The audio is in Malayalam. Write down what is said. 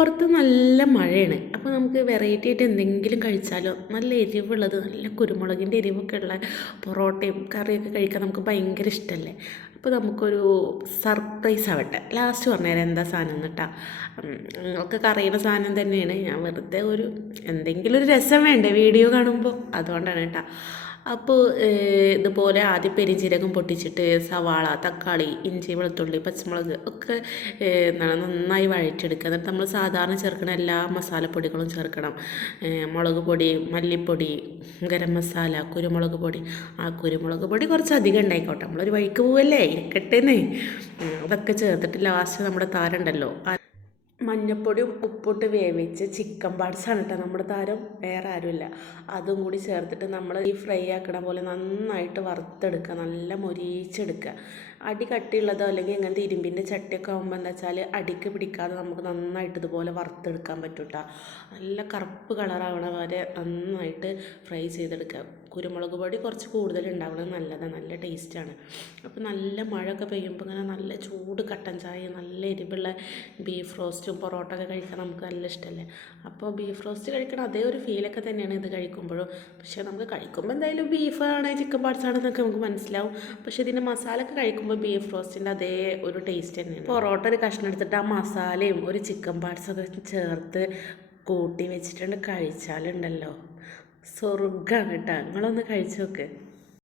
പുറത്ത് നല്ല മഴയാണ്. അപ്പോൾ നമുക്ക് വെറൈറ്റി ആയിട്ട് എന്തെങ്കിലും കഴിച്ചാലോ. നല്ല എരിവുള്ളത്, നല്ല കുരുമുളകിൻ്റെ എരിവൊക്കെ ഉള്ള പൊറോട്ടയും കറിയൊക്കെ കഴിക്കാൻ നമുക്ക് ഭയങ്കര ഇഷ്ടമല്ലേ. അപ്പോൾ നമുക്കൊരു സർപ്രൈസ് ആവട്ടെ. ലാസ്റ്റ് പറഞ്ഞുതരാം എന്താ സാധനം എന്നിട്ടാ. നിങ്ങൾക്കൊക്കെ അറിയുന്ന സാധനം തന്നെയാണ്. ഞാൻ വെറുതെ എന്തെങ്കിലും ഒരു രസം വേണ്ടേ വീഡിയോ കാണുമ്പോൾ, അതുകൊണ്ടാണ് കേട്ടോ. അപ്പോൾ ഇതുപോലെ ആദ്യം പെരിഞ്ജീരകം പൊട്ടിച്ചിട്ട് സവാള, തക്കാളി, ഇഞ്ചി, വെളുത്തുള്ളി, പച്ചമുളക് ഒക്കെ നന്നായി വഴറ്റിയെടുക്കുക. എന്നിട്ട് നമ്മൾ സാധാരണ ചേർക്കുന്ന എല്ലാ മസാലപ്പൊടികളും ചേർക്കണം. മുളക് പൊടി, മല്ലിപ്പൊടി, ഗരം മസാല, കുരുമുളക് പൊടി. ആ കുരുമുളക് പൊടി കുറച്ച് അധികം ഉണ്ടായിക്കോട്ടെ, നമ്മളൊരു വഴിക്ക് പോവല്ലേ, ഇരിക്കട്ടേന്നേ. അതൊക്കെ ചേർത്തിട്ട് ലാസ്റ്റ് നമ്മുടെ താരമുണ്ടല്ലോ, മഞ്ഞപ്പൊടിയും ഉപ്പിട്ട് വേവിച്ച് ചിക്കൻ പാർട്സാണ് കേട്ടോ നമ്മുടെ താരം, വേറെ ആരുമില്ല. അതും കൂടി ചേർത്തിട്ട് നമ്മൾ ഈ ഫ്രൈ ആക്കണ പോലെ നന്നായിട്ട് വറുത്തെടുക്കുക, നല്ല മൊരിച്ചെടുക്കുക. അടി കട്ടിയുള്ളതോ അല്ലെങ്കിൽ ഇങ്ങനത്തെ ഇരുമ്പിൻ്റെ ചട്ടിയൊക്കെ ആകുമ്പോൾ എന്താ വെച്ചാൽ അടിക്ക് പിടിക്കാതെ നമുക്ക് നന്നായിട്ട് ഇതുപോലെ വറുത്തെടുക്കാൻ പറ്റും കേട്ടോ. നല്ല കറുപ്പ് കളറാവണ വരെ നന്നായിട്ട് ഫ്രൈ ചെയ്തെടുക്കുക. കുരുമുളക് പൊടി കുറച്ച് കൂടുതൽ ഉണ്ടാവണത് നല്ലതാണ്, നല്ല ടേസ്റ്റാണ്. അപ്പോൾ നല്ല മഴയൊക്കെ പെയ്യുമ്പോൾ ഇങ്ങനെ നല്ല ചൂട് കട്ടൻ ചായ, നല്ല എരിവുള്ള ബീഫ് റോസ്റ്റും പൊറോട്ട ഒക്കെ കഴിക്കാൻ നമുക്ക് നല്ല ഇഷ്ടമല്ലേ. അപ്പോൾ ബീഫ് റോസ്റ്റ് കഴിക്കണം അതേ ഒരു ഫീലൊക്കെ തന്നെയാണ് ഇത് കഴിക്കുമ്പോഴും. പക്ഷേ നമുക്ക് കഴിക്കുമ്പോൾ എന്തായാലും ബീഫാണ് ചിക്കൻ പാർട്സ് ആണെന്നൊക്കെ നമുക്ക് മനസ്സിലാവും. പക്ഷേ ഇതിൻ്റെ മസാല ഒക്കെ കഴിക്കുമ്പോൾ ബീഫ് റോസ്റ്റിൻ്റെ അതേ ഒരു ടേസ്റ്റ് തന്നെയാണ്. പൊറോട്ട ഒരു കഷ്ണം എടുത്തിട്ട് ആ മസാലയും ഒരു ചിക്കൻ പാർട്സൊക്കെ ചേർത്ത് കൂട്ടി വെച്ചിട്ടുണ്ട് കഴിച്ചാലുണ്ടല്ലോ, സ്വർഗ്ഗമാണ് കേട്ടോ. നിങ്ങളൊന്ന് കഴിച്ചു നോക്ക്.